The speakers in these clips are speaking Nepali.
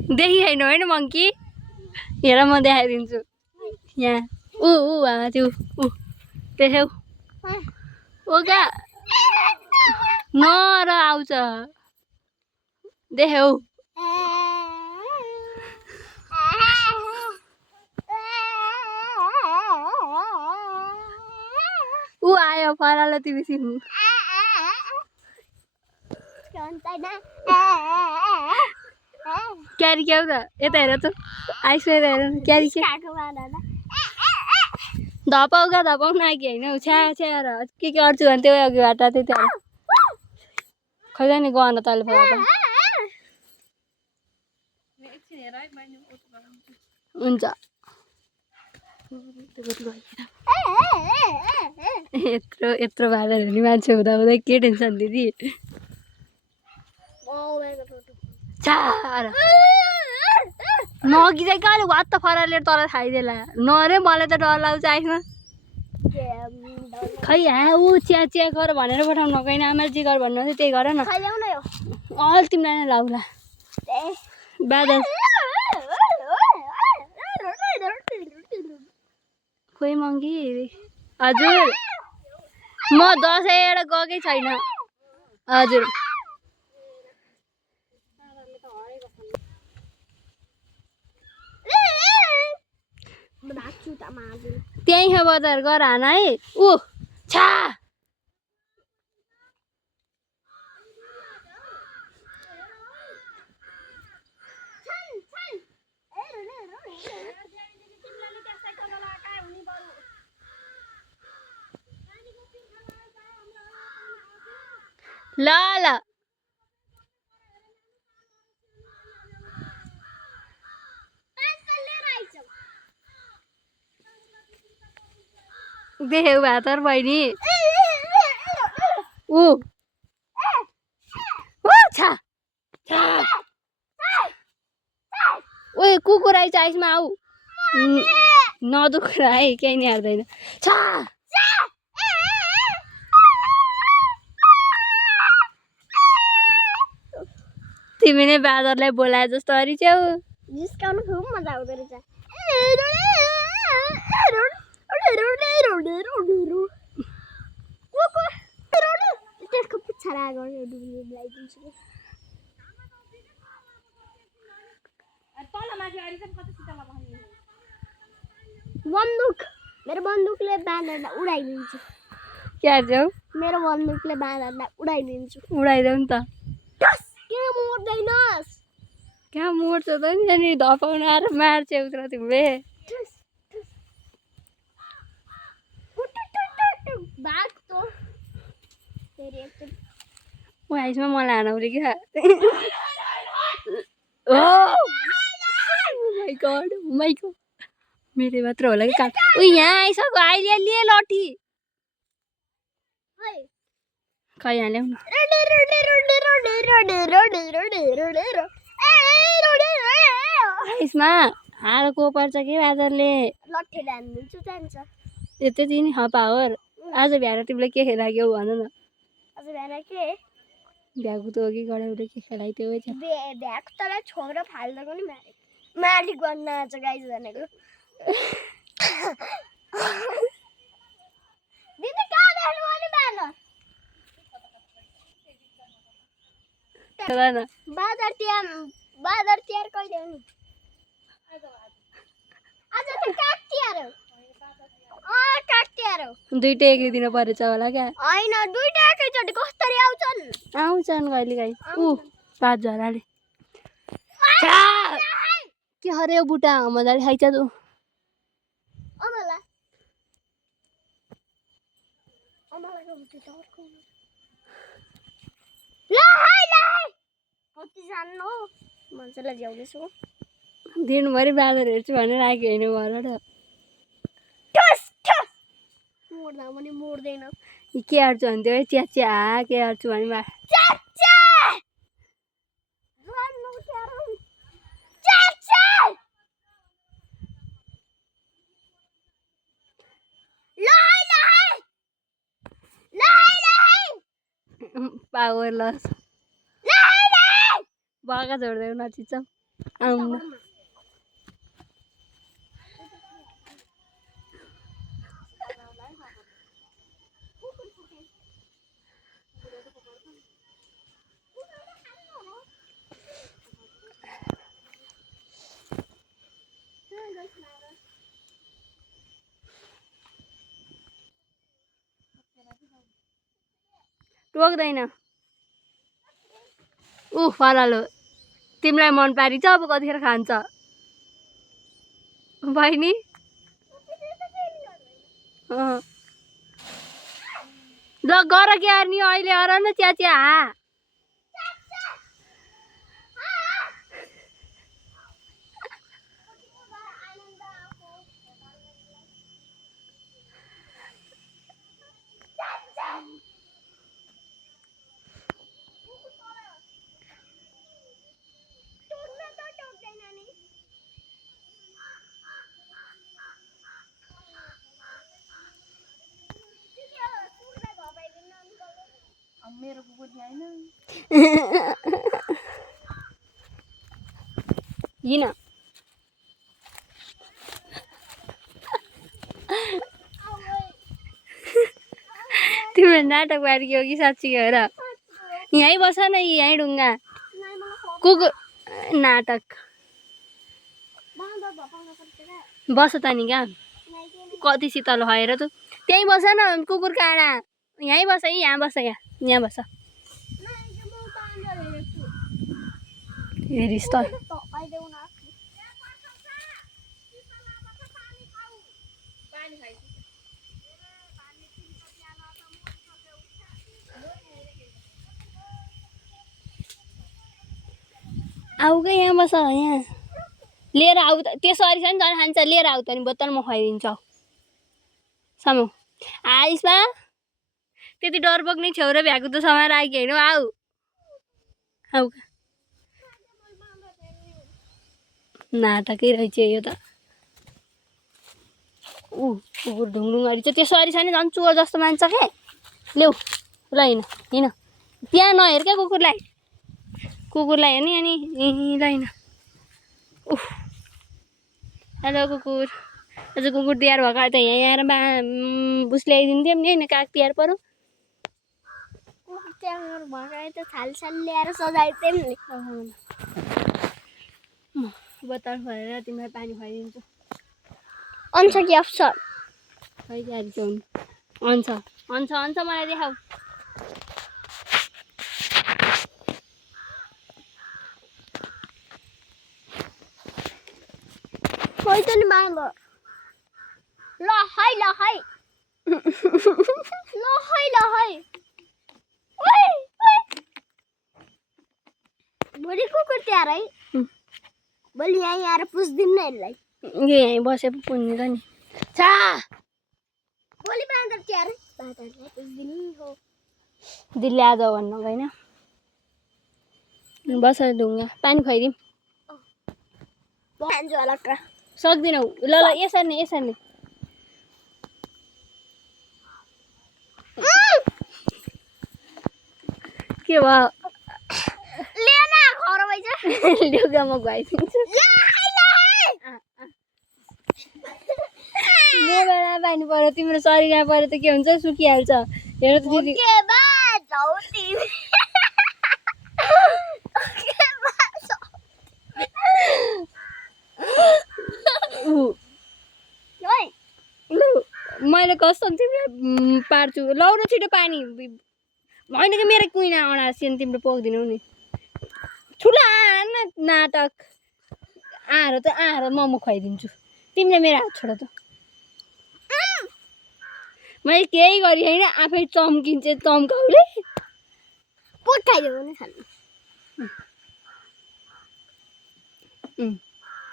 देखिहाल्नु होइन मङ्की हेर म देखाइदिन्छु यहाँ ऊ त्यो ऊ देख्यौ ओ क्या नर आउँछ देख्यौ ऊ आयो फरालो तिमी सिम्नु क्यारी क्याउ त यता हेर त आइस यता हेर क्यारी धपाउ क्या धपाउ नाकी होइन हौ छ्या छ्या र के गर्छु भने त्यो अघिबाट त्यति खै नि गएन तैँले फलाएको हुन्छ यत्रो बादर नि मान्छे हुँदा हुँदै के टेन्सन दिदी नगी चाहिँ कहिले वात्त फराले तल खाइदेला नरे मलाई त डर लाग्छ आइसमा खै ऊ चिया चिया गर भनेर पठाउनु नकैन आमा जे गर भन्नु त्यही गर न अल तिमीलाई नै लाउला बादल खोइ मङ्गी हजुर म दसैँ एउटा गएकै छैन हजुर त्यही हो बजार गर हान है ऊ छा ल ल देख्यौ भातर बहिनी ऊ छा ओए कुकुर आइछ आइसमा आऊ नदुख है केही नि हार्दैन छा तिमी नै बादरलाई बोलाए जस्तो अरिच्याउ जिस्काउनु खुब मजा आउँदो रहेछ त्यसको पुच्छा लाग्यो बन्दुक मेरो बन्दुकले बाँदरलाई उडाइदिन्छु क्या जाऊ मेरो बन्दुकले बाँदरलाई उडाइदिन्छु उडाइदेऊ नि त किन मोड्दैनस् कहाँ मोड्छ त नि धपाउन आएर मार्छ उत्र तिमीले ओ आइसमा मलाई हान उरे क्या मेरो मात्र होला कि काट ऊ यहाँ आइसक्यो अहिले लिए लटी खै यहाँ ल्याउनु यसमा हारको पर्छ कि बाजारले लट्ठीले हानिदिन्छु जान्छ यो त्यति नि पावर आज भ्याएर तिमीले के खेलाइक्यौ भन न आज भ्याएर के भ्याएको त हो कि गडाउले के खेलाइदियो भ्याएको तँलाई छोरा फाल्दाको नि मालिक गर्न आज गाइज भनेको दिदी कहाँ जानु भने बादर तिहार कहिले हो नि आज त काग तिहार हो काग तिहार हो दुईटै एकै दिन परेछ होला क्या होइन दुईटा एकैचोटि कसरी आउँछन् कहिले काहीँ ऊ 5 झराले के हरे बुटा मजाले खाइछ तँ मान्छेलाई झ्याउँदैछु दिनभरि बादर हेर्छु भनेर आएको होइन घरबाट मोड्दा पनि मोड्दैन के हार्छु भन्थ्यो है चिया चिया के हार्छु भने पावर लस बागा जोड्दै नचिन्छ आउनु टोक्दैन फलालो तिमीलाई मन पारिन्छ अब कतिखेर खान्छ बहिनी ल गर के अर्नी अहिले अर न च्याच्या मेरो कुकुर छैन किन तिम्रो नाटक बारियो कि साँच्ची गएर यहीँ बस न यहीँ ढुङ्गा कुकुर नाटक बस त नि क्या कति शीतल भएर त त्यहीँ बस न कुकुर काँडा यहीँ बस है यहाँ बस यहाँ बस हेरिस् त आऊ क्या यहाँ बस यहाँ लिएर आऊ त त्यसरी छ नि झन् खान्छ लिएर आऊ त नि बोतल म खुवाइदिन्छु सामु आइसमा त्यति डर बोक्ने छेउरा भ्याएको त समाएर आइक होइन आऊ आऊ नाटकै रहेछ यो त कुकुर ढुङढुङ छ त्यसरी छ नि झन् चुहो जस्तो मान्छ के ल्याऊ ल हिँड हिँड त्यहाँ नहेर क्या कुकुरलाई हेर्ने अनि ल हिँड हेलो कुकुर आज कुकुर तिहार भएको त यहाँ आएर बुस ल्याइदिन्थ्यो नि होइन काग तिहार पऱ्यो कुकुर तिहार भएको त छाल ल्याएर सजाइदियो नि बोतल खोलेर तिमीलाई पानी खुवाइदिन्छु अन्छ कि अप्सर खै जारी हुन्छ हुन्छ मलाई देखाऊ खोइ त नि मागो ल है ल है भोलि कुकुर तिहार है भोलि यहाँ आएर पुस्दिनु न यसलाई यहीँ बसे पो पुग्ने त नि छा भोलि बाँदर तिहार बाँदरलाई पुस्दिनु हो दिल्ली आज भन्नु होइन बस ढुङ्गा पानी खुवाइदिउँ खान्छु होला त सक्दिनौ ल यसरी के भयो लिएन खरो भइछ लुगा म खुवाइदिन्छु मोबाइलमा पानी पऱ्यो तिम्रो शरीरमा पऱ्यो त के हुन्छ सुकिहाल्छ हेर त दिदी मैले कसम तिमीलाई पार्छु लौ न छिटो पानी होइन कि मेरो कुइना अँडासियो तिम्रो पोख्दिनौ नि ठुलो नाटक आएर मोमो खुवाइदिन्छु तिमीले मेरो हात छोड त मैले केही गरी होइन आफै चम्किन्छ चम्काउले पोखाइदेऊ नि खानु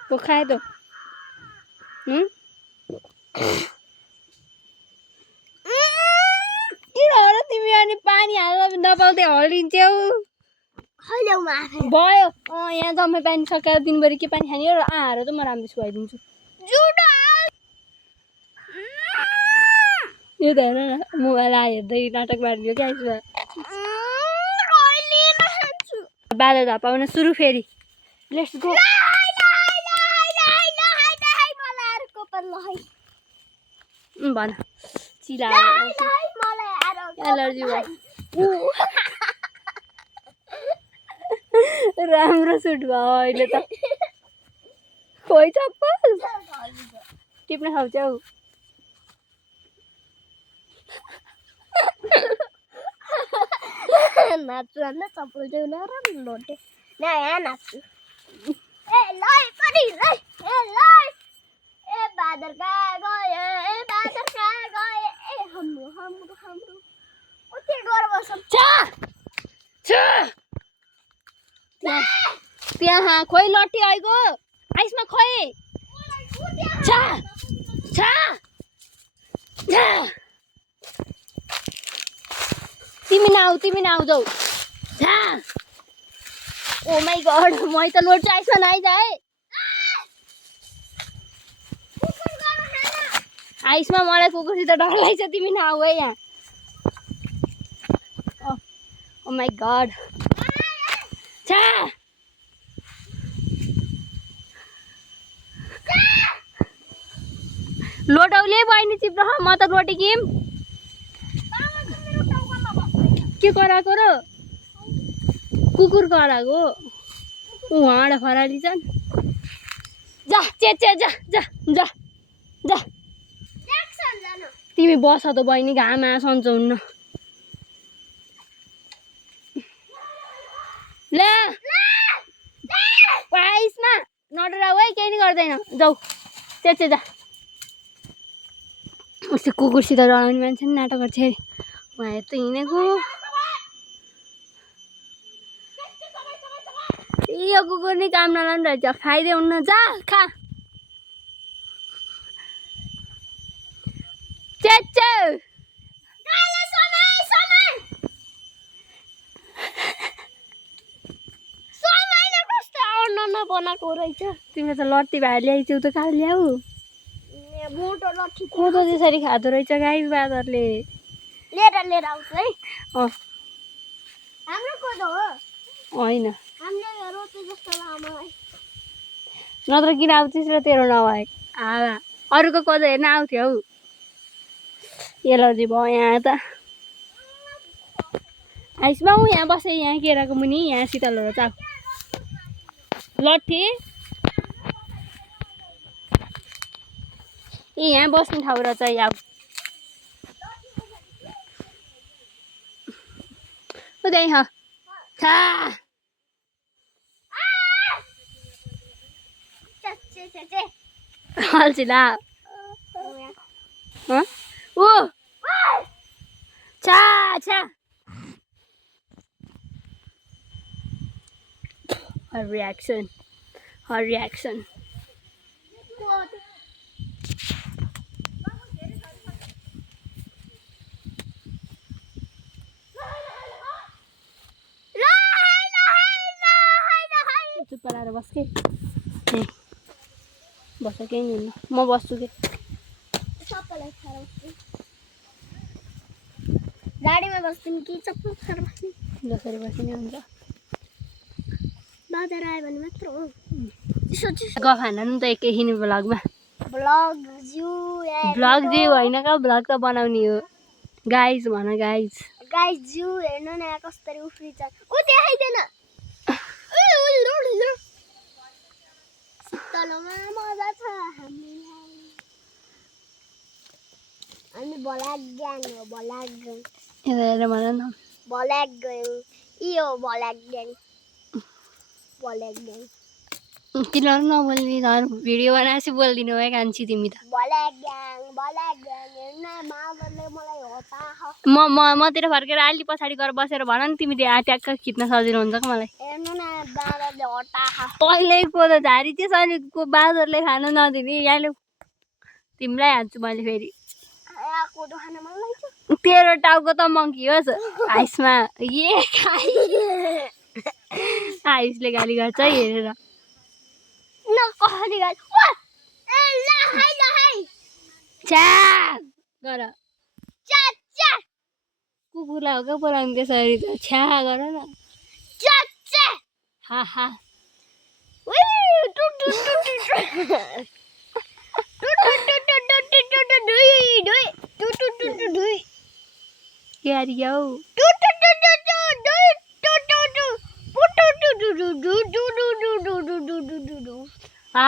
पोखाए त किन हो र तिमी अनि पानी हाल्न नपाउँदै हल्लिन्छौ भयो यहाँ जम्मै पानी सकाएर दिनभरि के पानी खाने र आएर त म राम्रो खुवाइदिन्छु यो त हेर न मोबाइल हेर्दै नाटक मारिदियो क्या यसमा बाजा झपाउन सुरु फेरि लेट्स गो चप्पल लहै भन चिला मलाई एलर्जी भयो राम्रो सुट भयो अहिले त खोइ चप्पल टिप्न खाउँछौ नाच्छु अन्त चप्पल चाहिँ नराम्रो लोटे ना यहाँ नाच्छु ए लै पनि लै ए लै ए बादल कहाँ गयो ए बादल कहाँ गयो ए हाम्रो हाम्रो हाम्रो उति गएर बस्छ त्यहाँ खोइ लट्ठी आइगो आइसमा खोइ छा छा छा तिमी नआउ जाऊ छा ओ माई गॉड मैं त लोट आइसमा नाइ जाए आइसमा मलाई कुकुरसित डर लाग्छ तिमी नआउ है यहाँ ओ माई गॉड छा लोटाउले बहिनी चिप्रो म त रोटी किम के कराएको र कुकुर कराएको उहाँबाट फराली छन् जा चे जा जा जा जा तिमी बस त बहिनी घाममा सन्चो हुन्न ल आइसमा नडराउ है केही नि गर्दैन जाऊ चे जा उसले कुकुरसित डराउने मान्छे नि नाटक गर्छ अरे उहाँ त हिँडेको यो कुकुर नि काम नलानु रहेछ खाइदे हुन्न जा खा चेच्चो बनाएको रहेछ तिमीले त लट्ठी भाइ ल्याइछौ त कहाँ ल्याऊ मोटो लट्ठी कोदो त्यसरी खाँदो रहेछ गाई बाँदरले लिएर आउँछ है अँ हाम्रो कोदो हो होइन हामीले रोटी जस्तो लामोलाई नत्र किन आउँथिस् र तेरो नभए अरूको कोदो हेर्न आउँथ्यो हौ एलर्जी भयो यहाँ त आइसमा ऊ यहाँ बसेँ यहाँ केराको मुनि यहाँ शीतलहरू चाउ लट्ठी ए यहाँ बस्ने ठाउँ र चाहिँ आऊ त्यही छ हल्छिला ओ छा छा her reaction चुप लाएर बस के बस केही नि हुन्न म बस्छु के सबैलाई खाएर बस्छु गाडीमा बस्दिन कि चप्पल खाएर बस्ने जसरी बसी नै हुन्छ बाजार आयो भने मात्र हो गफ हान्न नि त एकैछिन भ्लगमा ब्लग जिउ होइन का भ्लग त बनाउने हो गाइज भन गाइज जिउ हेर्नु न यहाँ कसरी उफ्रिन्छ ऊ देखाइदेन शीतलमा मजा छ हामीलाई हामी भलाग ग्याङ हो भलाग ग्याङ यता हेरेर भन न भलाग ग्याङ यो भलाग ग्याङ किन नबोल्ने धर भिडियो बनाएपछि बोलिदिनु भयो कान्छी तिमी त भलाग ग्याङ हेर्न मावरले मलाई हता मतिर फर्केर अलि पछाडि गएर बसेर भन नि तिमी त्यो ट्याक्क खिच्न सजिलो हुन्छ कि मलाई हेर्नु न बाँदरले हता पहिल्यै कोदो झारी त्यो शरीरको बाँदरले खान नदिने यहाँले तिमीलाई हान्छु मैले फेरि कोदो खान मन लाग्छ तेरो टाउको त मङ्की होस् आइसमा आयुषले गाली गर्छ है हेरेर न कसरी गाली ए ल हाइ छ्या गर चा कुकुरलाई हो क्या बोलाउने त्यसरी त छ्या गर न चा हा हा टु के आरिया हौ आ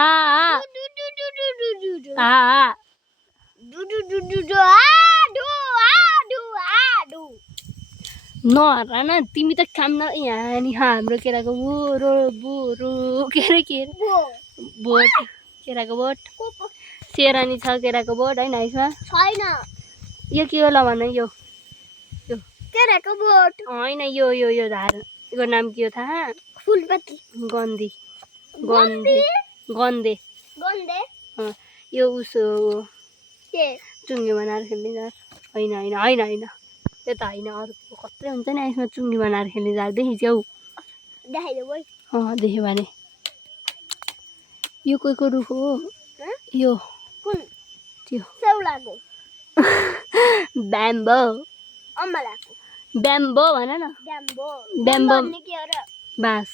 आ नहर न तिमी त काम न यहाँ नि हाम्रो केराको बुरो बुरो के अरे बोट केराको बोट सेरानी छ केराको बोट होइन यसमा छैन यो के होला भन यो केराको बोट होइन यो झार यसको नाम के हो थाहा फुलपाती गन्धी गन्धी गन्धे गन्धे यो उसो के चुङ्गी बनाएर खेल्ने झार होइन त्यो त होइन अर्को कत्रै हुन्छ नि यसमा चुङ्गी बनाएर खेल्ने झार देखिछ्यौ देखाइदेऊ है देख्यो भने यो कोहीको रुख हो यो कुन त्यो सेउलाको ब्याम्बो अमलाको ब्याम्बो भन न ब्याम्बो ब्याम्बो भन्ने के हो र बाँस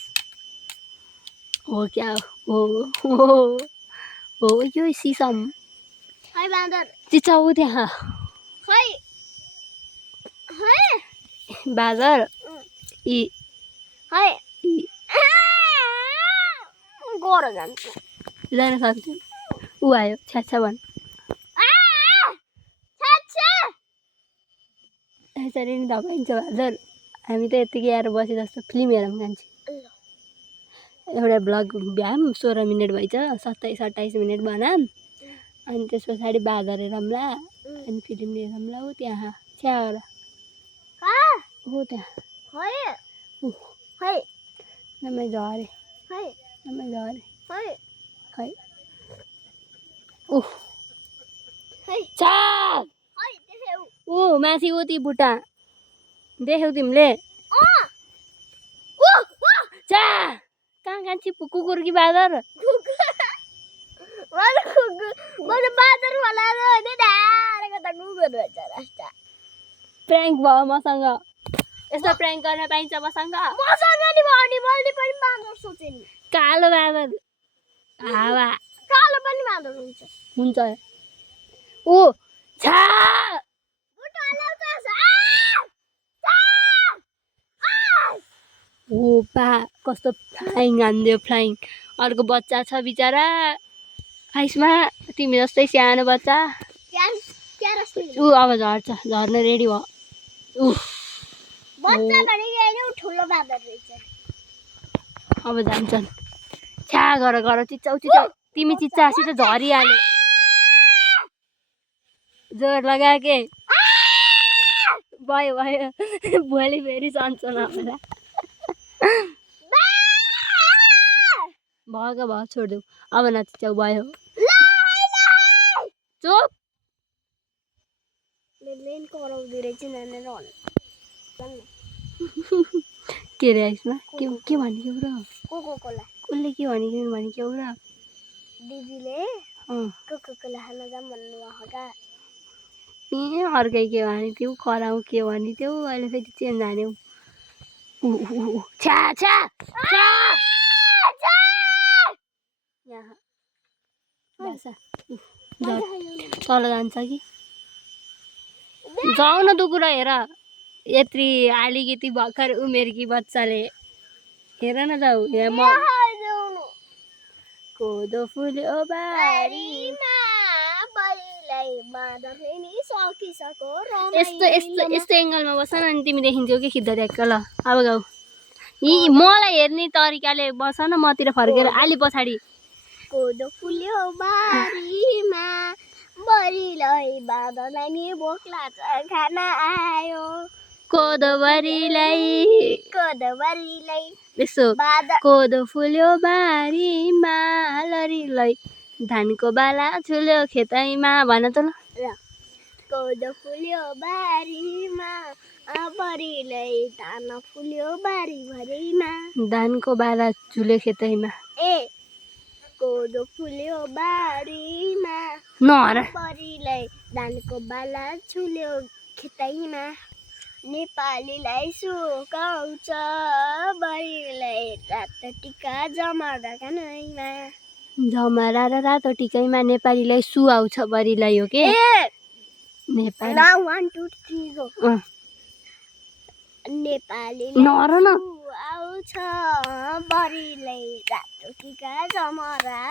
हो क्या हो यो सिसम है बाँदर चिचाउ त्यहाँ है है बाँदर इ है गोरो जान्छ जान सक्छ ऊ आयो छ्याछा भन् यसरी नि धपाइन्छ बाँदर हामी त यतिकै आएर बसे जस्तो फिल्म हेरौँ जान्छु एउटा ब्लग भ्याम 16 मिनट भइछ 27-28 मिनट बनाम अनि त्यस पछाडि बाँदर हेरौँला अनि फिल्म हेरौँला हो त्यहाँ छ्या हो त्यहाँ है नमै झरे है नमै झरे है खै ओह है चा है देखेउ ओ माथि उति बुट्टा देख्यौ तिमीले चा कहाँ कान्छी कुकुर कि बाँदर मैले बाँदर खोलाएर होइन ढाडेको त कुकुर रहेछ रास्ता प्र्याङ्क भयो मसँग यस्तो प्र्याङ्क गर्न पाइन्छ मसँग नि भने मैले पनि बाँदर सोचेँ नि कालो बाँदर हावा कालो पनि बाँदर हुन्छ हुन्छ ओ छा ओ पा कस्तो फ्लाइङ हान्दियो फ्लाइङ अर्को बच्चा छ बिचरा आइसमा तिमी जस्तै सानो बच्चा ऊ अब झर्न रेडी भयो बच्चा भनेको हैन ठुलो बाँदर रहेछ अब जान्छन् छ्या गर चिच्चाउ तिमी चिच्चासी त झरिहाल्यो जोर लगाके भयो भोलि फेरि सन्चो नहोला भयो छोडिदेऊ अब नचिच्याउ भयो चुप के रे यसमा के भनेको र उसले के भनेको र दिदीले कोकोकोला खान जाम भन्नुभएको का अर्कै के भने त्यो कराउ के भने त्यो अहिले फेरि चेन्ज हान्यौ छ्या छ्या तल जान्छ कि जाऊ न दुकुरा हेर यत्रि अलिकति भर्खर उमेरकी बच्चाले हेर न जाऊ यहाँ म कोदो फुल्यो बारीमा यस्तो एङ्गलमा बस न अनि तिमी देखिन्छौ कि खिच्दा ट्याक्क ल अब गाउ यी मलाई हेर्ने तरिकाले बस न मतिर फर्केर अलि पछाडि कोदो फुल्यो बारीमा बरीलाई बाँदरलाई नि भोक लाग्छ खाना आयो कोदोबरीलाई यसो कोदो फुल्यो बारीमा लरीलाई धानको बाला छुल्यो खेतैमा भन त ल कोदो फुल्यो बारीमा बरीलाई धान फुल्यो बारीभरिमा धानको बाला झुल्यो खेतैमा कोदो फुल्यो बारीमा नहर बरीलाई धानको बाला छुल्यो खेतैमा नेपालीलाई सुकाउँछ बरीलाई रातो टिका जमरा कानैमा जमरा र रातो टिकैमा नेपालीलाई सुहाउँछ बरीलाई हो के नेपाली 1 2 3 गो नेपाली नर न आउँछ बरीलाई रातो टिका जमरा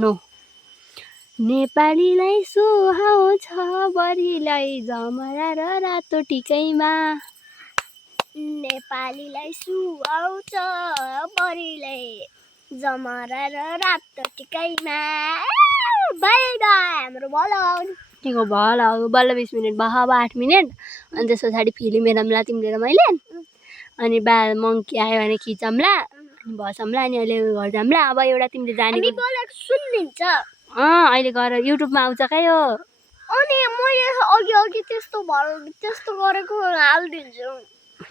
नो नेपालीलाई सुहाउँछ बरीलाई जमरा र रातो टिकैमा नेपालीलाई सुहाउँछ बरीलाई जमरा र रातो टिकैमा बाई बाई हाम्रो बोलो के को भल हो बल्ल 20 मिनट भयो अब 8 मिनट अनि त्यस पछाडि फिल्म हेरौँला तिमीले र मैले अनि बा मङ्की आयो भने खिचौँला अनि बसौँला अनि अहिले घर जाउँला अब एउटा तिमीले हामी जानेको बोलेको सुन्निन्छ अहिले गएर युट्युबमा आउँछ क्या यो अनि मैले अघि अघि त्यस्तो गरेको हालिदिन्छु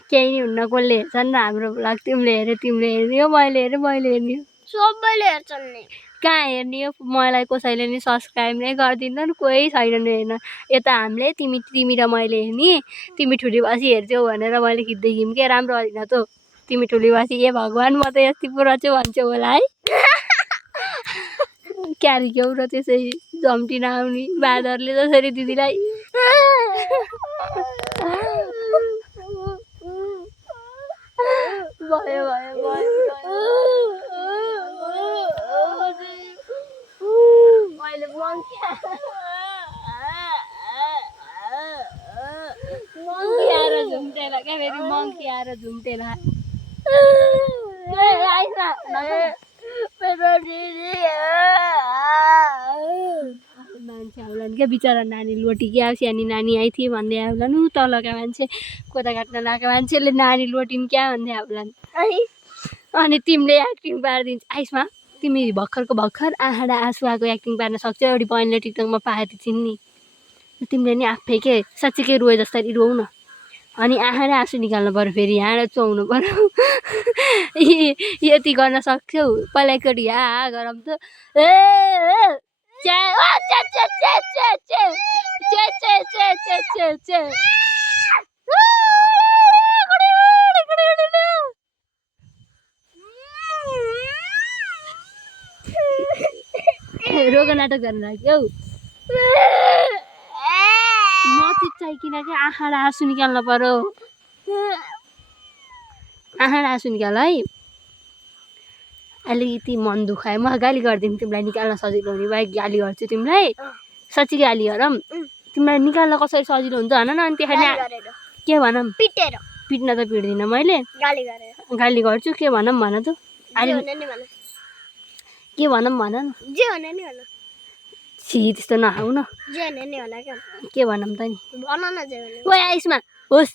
केही नि हुन्न कसले हेर्छन् र हाम्रो भ्लग तिमीले हेर्ने हो मैले हेर्ने हो सबैले हेर्छन् नि कहाँ हेर्ने हो मलाई कसैले नि सब्सक्राइब नै गरिदिँदैन कोही छैन नि हेर्न यता हामीले तिमी र मैले हेर्ने तिमी ठुली भएपछि हेर्छौ भनेर मैले खिच्दै हिँड्यौँ के राम्रो होइन त तिमी ठुली भएपछि ए भगवान् म त यति पो रहेछु भन्छौ होला है क्यारिक्यौ र त्यसै झम्टिन आउने बाँदरले जसरी दिदीलाई भयो मैले मङ्की आएर झुम्टेर क्या फेरि मङ्की आएर झुम्टेर मान्छे आउलान् क्या बिचरा नानी लोटी क्या सानी नानी आइथिए भन्दै आउलान् ऊ तलका मान्छे कोता काट्न लगाएको मान्छेले नानी लोटिन् क्या भन्दै आउलान् अनि तिमीले एक्टिङ पारिदिन्छ आइसमा तिमी भर्खर आँखा आँसु आएको एक्टिङ पार्न सक्छौ एउटी बहिनीले टिकटकमा पाएको थिइन् नि तिमीले नि आफै के साँच्चीकै रोए जस्तरी रोउ न अनि आँखाले आँसु निकाल्नु पर्यो फेरि यहाँ चुहाउनु पर्यो यति गर्न सक्छौ पहिला एकचोटि गरौँ त रोग नाटक गर्न लाग्यो नचिच्चाइकिन कि आँखालाई आँसु निकाल्नु पर्यो आँखालाई आँसु निकाल है अलिकति मन दुखायो म गाली गरिदिउँ तिमीलाई निकाल्न सजिलो हुने भए गाली गर्छु तिमीलाई साँच्ची गाली गरौँ तिमीलाई निकाल्न कसरी सजिलो हुन्छ भन न अनि त्यहाँ के भनौँ पिट्न त पिट्दिनँ मैले गाली गर्छु के भनौँ भन त के भनौँ भन न छि त्यस्तो नखाऊ न के भनौँ त नि ओ आइसमा होस्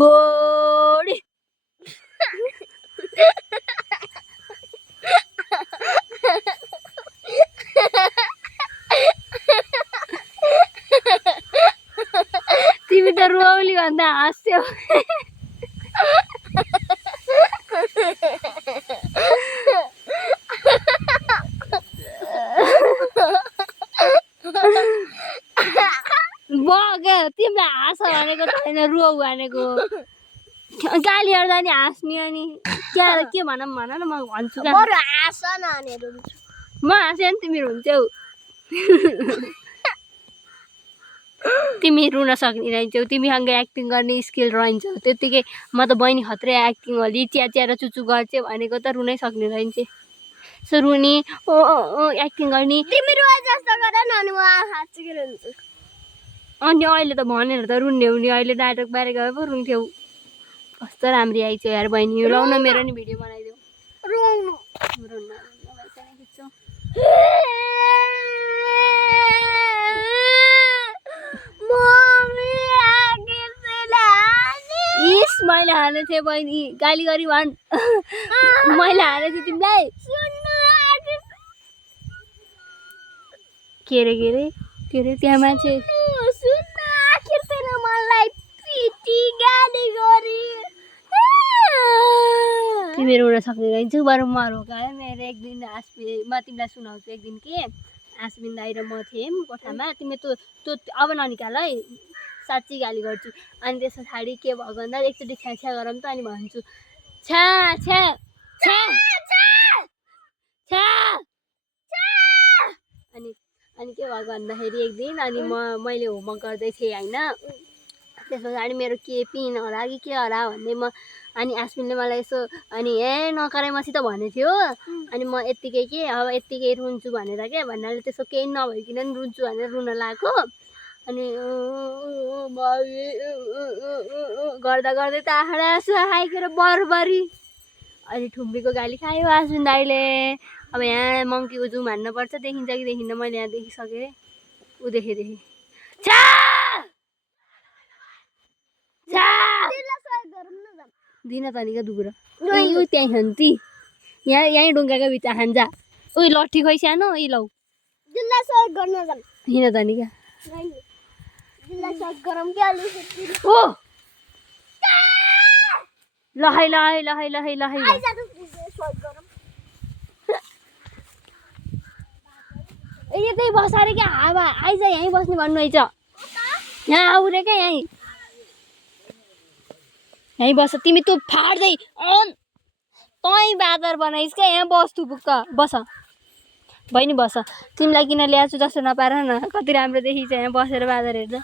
भोडी तिमी त रोली भन्दा हाँस्यौ तिमीलाई हाँस भनेको छैन रो भनेको गाली गर्दा नि हाँस्ने अनि के भनौँ भन न म भन्छु म हाँस्यो नि तिमी हुन्छौ तिमी रुन सक्ने रहन्छौ तिमीसँग एक्टिङ गर्ने स्किल रहन्छ त्यतिकै म त बहिनी खत्रै एक्टिङ अलि च्यार चुचु गर्छ भनेको त रुनै सक्ने रहन्छ सो रुनी एक्टिङ गर्ने अनि अहिले त भनेर त रुन्ने हुने अहिले नाटक बारे गए पो रुन्थ्यौ कस्तो राम्री आइछ यार बहिनी लाउन मेरो नि भिडियो बनाइदेऊ इस मैले हाने थिएँ बहिनी गाली गरी भन् मैले हाने थिएँ तिमीलाई के रे त्यहाँ मान्छे तिमी रुन सक्ने रहन्छौ बरु म रोकायो मेरो एक दिन म तिमीलाई सुनाउँछु एक दिन के आसबिन दाइ र म थियौँ कोठामा तिमी तँ अब ननिकाल है साँच्ची गाली गर्छु अनि त्यस पछाडि के भयो भन्दा एकचोटि छ्या गरौँ त अनि भन्छु छ्या अनि के भयो भन्दाखेरि एक दिन अनि मैले होमवर्क गर्दै थिएँ होइन त्यस पछाडि मेरो के पिन होला कि के होला भन्ने म अनि आस्मिनले मलाई यसो अनि नकराइ मसित भनेको थियो अनि म यत्तिकै के अब यत्तिकै रुन्छु भनेर क्या भन्नाले त्यसो केही नभइकन नि रुन्छु भनेर रुन लागेको अनि गर्दा गर्दै त आँखा आइखेर बरबरी अनि ठुम्बीको गाली खायो आस्मिन दाइले अब यहाँ मङ्कीको जुम हान्नुपर्छ देखिन्छ कि देखिन्न मैले यहाँ देखिसकेँ ऊ देखेँ छा दिन त निका दुगुरो ऊ त्यहीँ खान्ती यहीँ ढुङ्गाको बिच खान्छ उही लट्ठी खोइ सानो यी लौ हिँड त निका ओ लहै लहै लहै लहै लहै यतै बस अरे क्या हावा आइज यहीँ बस्ने भन्नु है यहाँ आऊ रे क्या यहीँ बस तिमी तँ फाड्दै तँ बादर बनाइस् क्या यहाँ बस तँ बुक्क बस बहिनी बस तिमीलाई किन ल्याएको छु जस्तो नपार न कति राम्रो देखिन्छ यहाँ बसेर बादर हेर्दा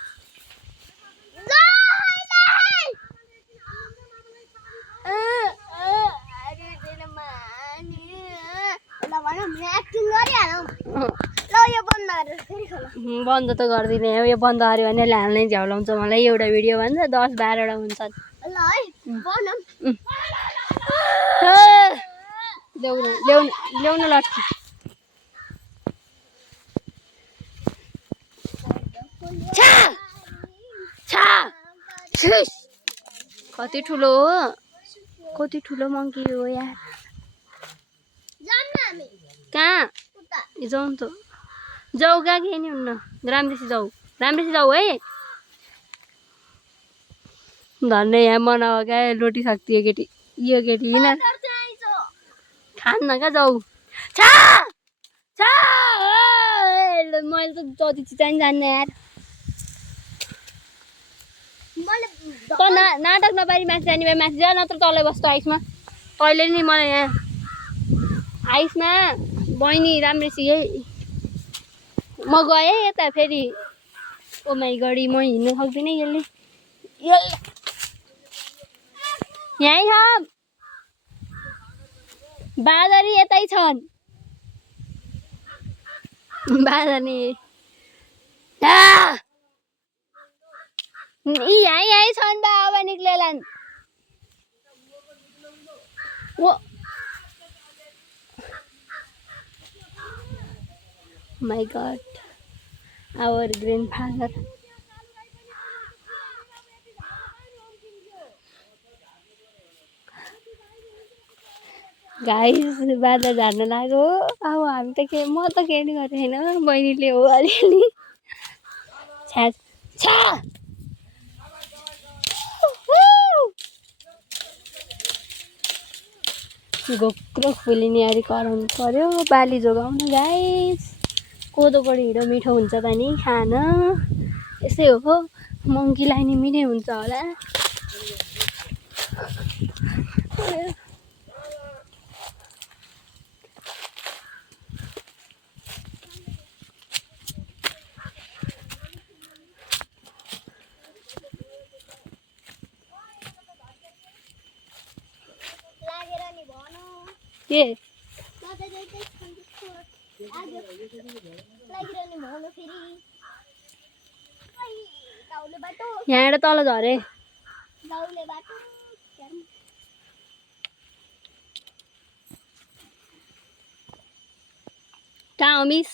बन्द त गर्दिनँ यो बन्द गऱ्यो भने हाल्नै झ्याउलाउँछ मलाई एउटा भिडियो भन्छ 10-12वटा हुन्छन् ल्याउनु लट्ठी कति ठुलो मङ्की हो यार कहाँ जाउँ त जाऊ कहाँ के नि हुन्न राम्रैसी जाऊ है धन्य यहाँ बनाऊ क्या रोटी सक्ती यो केटी किन खान्न क्या जाऊ मैले त जति चिज जान्न यार त नाटक नपारी माथि जाने भए माथि जा नत्र तलै बस्छ आइसमा तैँले नि मलाई यहाँ आइसमा बहिनी राम्रैसी है म गएँ यता फेरि ओ माइ गडी म हिँड्नु सक्दिनँ यसले यहीँ छ बादरी यतै छन् बादरी यहीँ छन् बा अब निक्लेलान् My God, our grandfather. Guys, बादल झार्न लाग्यो अब हामी त के म त के नि गरेको छैन बहिनीले हो अलिअलि गोक्रो फुलिने अरे कराउनु पर्यो बाली जोगाउन गाइस कोदोको ढिँडो मिठो हुन्छ त नि खान यसै हो मङ्कीलाई नि मिठै हुन्छ होला के यहाँबाट तल झरे कहाँ हो मिस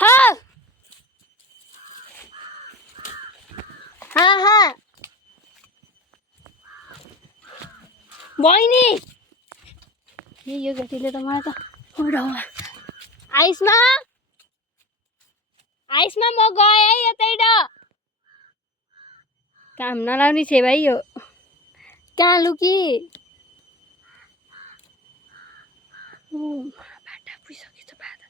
हाँ बहिनी यो केटीले त मलाई त आइसमा म गएँ है यतै काम नलाउने छे भाइ यो कहाँ लुकी बाटा पुगिसकेछ बाटा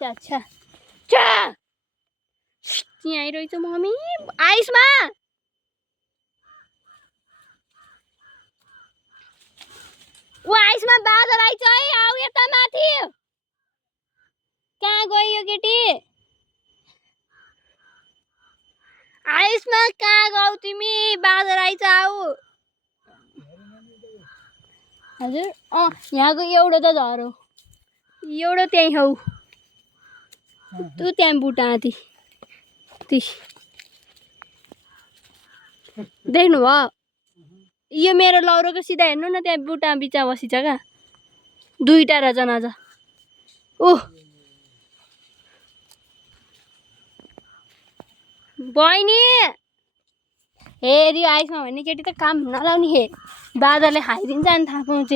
अच्छा बेसी आइरहेछ मम्मी आइसमा ओ आइसमा बादल आइछ है आऊ यता माथि कहाँ गयो केटी आइसमा कहाँ गौ तिमी बादल आइछ आऊ हजुर यहाँको एउटा त झरो एउटा त्यही हौ तँ त्यहाँ बुटा आँटी देख्नु भयो यो मेरो लौरोको सिधा हेर्नु न त्यहाँ बुटा बिचा बसिछ क्या दुईटा रहेछ न आज ओह बहिनी हेरी आइसमा भन्ने केटी त काम नलाउने हे दादाले खाइदिन्छ अनि थाहा पाउँछ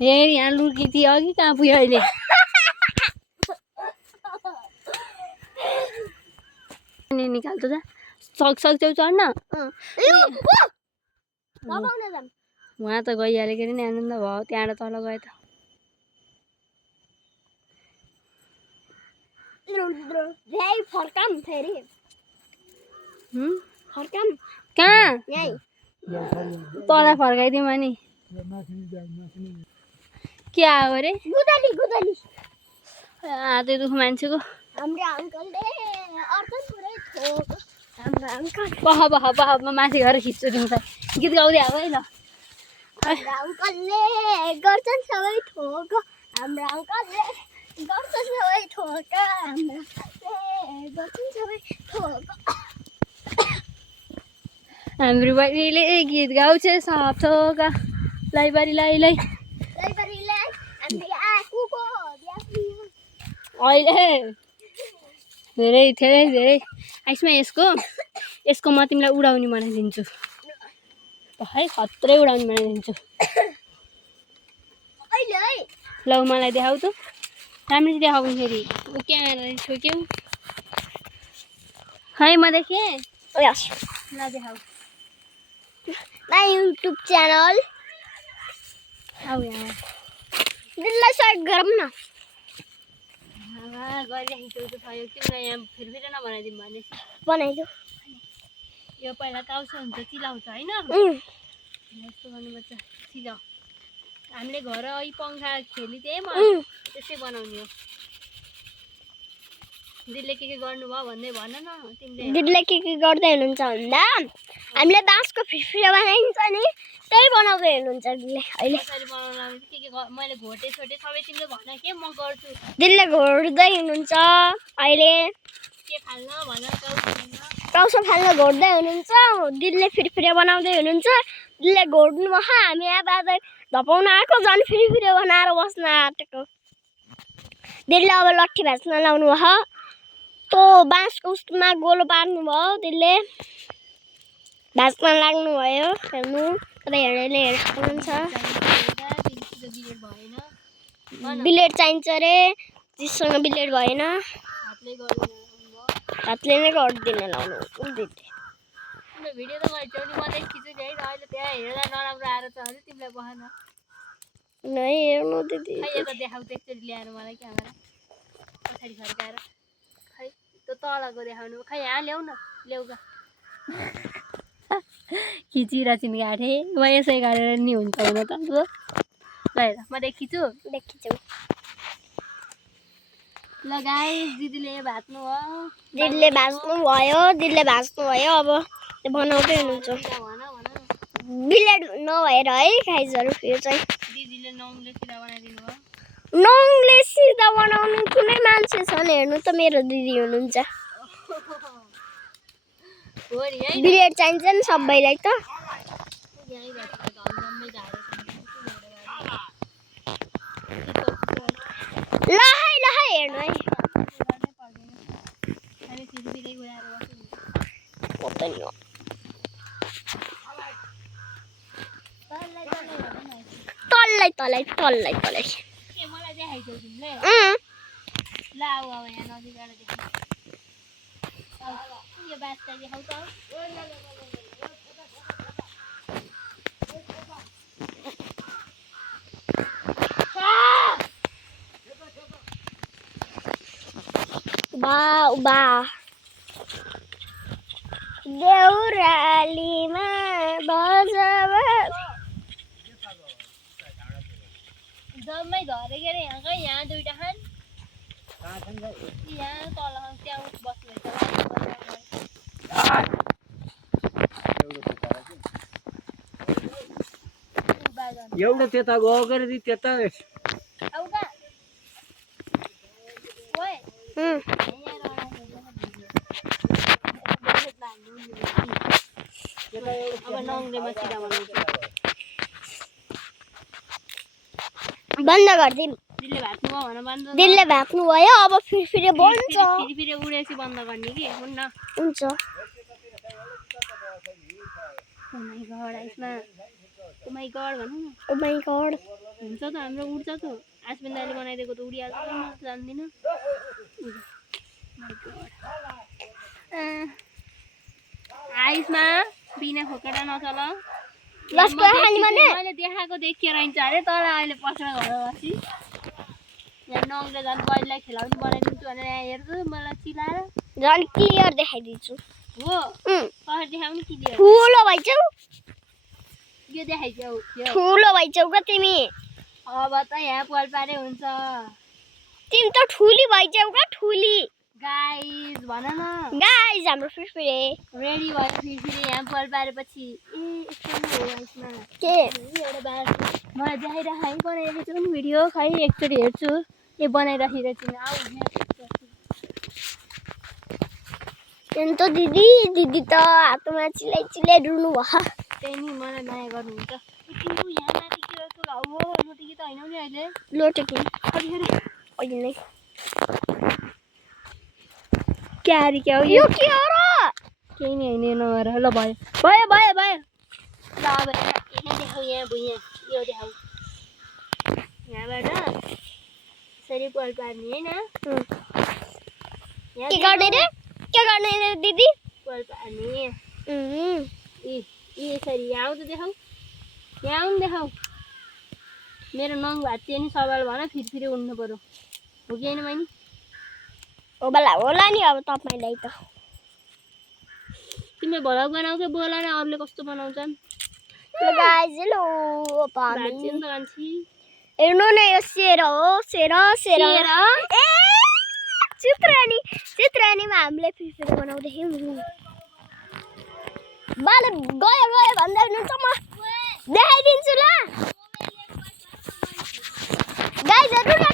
हेरी यहाँ लुकी थिए अघि कहाँ पुग्यो अहिले निकाल्छ त सक्छौ चढ्न उहाँ त गइहाल्यो के अरे नि आनन्द भयो त्यहाँबाट तल गयो त फर्काम फेरि फर्काम कहाँ यही तँलाई फर्काइदिउँ अनि के आयो अरे गुदली गुदली हातै दुख मान्छेको हाम्रो अङ्कलले अर्को पुरै ठोक हाम्रो अङ्कल बह म माथि गएर खिच्छु तिमीलाई गीत गाउँदै आएको है ल हाम्रो अङ्कलले गर्छन् सबै ठोक हाम्रो अङ्कलले गर्छन् सबै ठोक हाम्रो अङ्कलले गर्छन् सबै ठोक हाम्रो बहिनीले गीत गाउँछ सब थोका लाइबारी लाई लाइब्रेरीलाई हामीले आकुको अहिले धेरै आइसमा यसको म तिमीलाई उडाउने बनाइदिन्छु है खत्रै उडाउने बनाइदिन्छु अहिले है ल मलाई देखाउ त राम्ररी देखाउनु फेरि क्यामेरा ठोक्यौ है म देखेँ यस ल देखाउ माई युट्युब च्यानल आऊ यहाँ दिललाई सर्च गरौँ न गरिराखेको त भयो तिमीलाई यहाँ फेरि नबनाइदिउँ भने बनाइदियो यो पहिला काउसो हुन्छ चिलाउँछ होइन यस्तो गर्नुपर्छ चिलाउ हामीले घर अघि पङ्खा खेली त्यही त्यसै बनाउने हो दिदीले के गर्नुभयो भन्दै भन न तिमीले दिदीले के गर्दै हुनुहुन्छ भन्दा हामीले बाँसको फिरफिरे बनाइन्छ नि त्यही बनाउँदै हुनुहुन्छ दिदीले अहिले कसरी बनाउनु के मैले घोटे छोटे सबै तिमीले भन के म गर्छु दिदीले घोड्दै हुनुहुन्छ अहिले के फाल्न भन काउसो फाल्न घोड्दै हुनुहुन्छ दिदीले फिरफिरे बनाउँदै हुनुहुन्छ दिदीले घोड्नु भयो हामी अब आज धपाउन आएको झन् फिरफिरे बनाएर बस्न आँटेको दिदीले अब लट्ठी भाँच्न लाउनु भयो तो बाँसको उसमा गोलो पार्नु भयो दिदीले भाँच्न लाग्नु भयो हेर्नु कतै हेर्नेले हेरेको हुन्छ बिलेट चाहिन्छ रे जिसँग बिलेट भएन हातले नै गरिदिन लाउनु दिदी भिडियो त गर्छौ नि मलाई खिच्छु नि है अहिले त्यहाँ हेर्दा नराम्रो आएर त अरे तिमीलाई बहान नै हेर्नु दिदी खै यता देखाउ एकचोटि ल्याएर मलाई क्यामेरा पछाडि फर्काएर खै त्यो तलको देखाउनु खै यहाँ ल्याउ न ल्याउगा खिचिरहेछु नि गाँठे म यसै गरेर नि हुन्छ हुन त ल हेर म देखिछु ल गाइस दिदीले भाँच्नु भयो दिदीले भाँच्नु भयो अब बनाउँदै हुनुहुन्छ बिलेट नभएर है खाइजहरू यो चाहिँ दिदीले नङले सिधा बनाइदिनु भयो नङले सिधा बनाउनु कुनै मान्छे छन् हेर्नु त मेरो दिदी हुनुहुन्छ बिलेट चाहिन्छ नि सबैलाई त ल है हेर्नु है तल्लै मलाई देखाइदेऊ तिमीले ल आऊ अब यहाँ नजिकबाट देखाउ यो बास्ता देखाउ त बा देउरालीमा बजब जम्मै झरे के अरे यहाँ दुईटा खान यहाँ तल खान त्यहाँ एउटा त्यता गयो के अरे त्यता बन्द गरिदिउँ दिलले भाग्नु भयो अब फेरि बन्छ फेरि उडेपछि बन्द गर्ने कि हुन्न हुन्छ Oh my god, आइसमा oh my god भन्नु न ओ माय गॉड हुन्छ त हाम्रो उड्छ त आसबिन दाइले बनाइदिएको त उडिहाल्छ म जान्दिन आइसमा बिना खोकेर नचल लस्कर खाने भने मैले देखाएको देखिएर आइन्छ अरे तर अहिले पसमा घर बसी यहाँ नङले झन् बहिनीलाई खेलाउने बनाइदिन्छु भनेर यहाँ हेर्छु मलाई चिलाएर झन् क्लियर देखाइदिन्छु हो कसरी देखाउनु क्लियर ठुलो भइछौ यो देखाइदेऊ यो ठुलो भइछौ का तिमी अब त यहाँ पल पारे हुन्छ तिमी त ठुली भइछौ का ठुली गाइस भन न गाइस हाम्रो फिरफिरे रेडी भयो फेरि यहाँ पल पारेपछि ए यस्तो नै हो यसमा के एउटा बार मलाई देखाइराख है बनाइरहेको छु नि भिडियो खै एकचोटि हेर्छु ए बनाइराखिरहेको छु आऊ त दिदी त हातमा चिलाइ रुनु भयो त्यही नि मलाई माया गर्नुहुन्छ तिम्रो यहाँ माथि के हो लोटेकी त होइन नि अहिले लोटेकी अलिकति अहिले नै क्यारी क्या हो यो के हो र केही नि होइन नगर ल भयो भयो भयो भयो ल अब यहाँ देखाऊ यहाँ भुइँ यो देखाऊ यहाँबाट यसरी पल पार्ने होइन के गर्ने रे दिदी पल पार्ने यसरी यहाँ आउँछ देखाऊ यहाँ आउनु देखाऊ मेरो नङ भाँचियो नि सवाल भन फेरि उड्नु पर्यो हो कि होइन बहिनी होला नि अब तपाईँलाई त तिमीले भ्लग बनाऊ कि बोला न अरूले कस्तो बनाउँछन् गाइस हेलो भाँचियो नि त मान्छे हेर्नु न यो सेर हो सेर ए चित्रानीमा हामीले फिरफिरे बनाउँदै थियौँ बाले गयो भन्दै हुनुहुन्छ म देखाइदिन्छु ल गाइस हेर्नु न